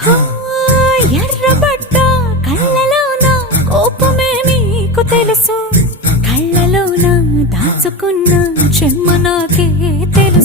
హా, ఎర్రబడ్డ కళ్ళలోన కోపమే నీకు తెలుసు, కళ్ళలోన దాచుకున్న చెమ్మ నాకే తెలుసు.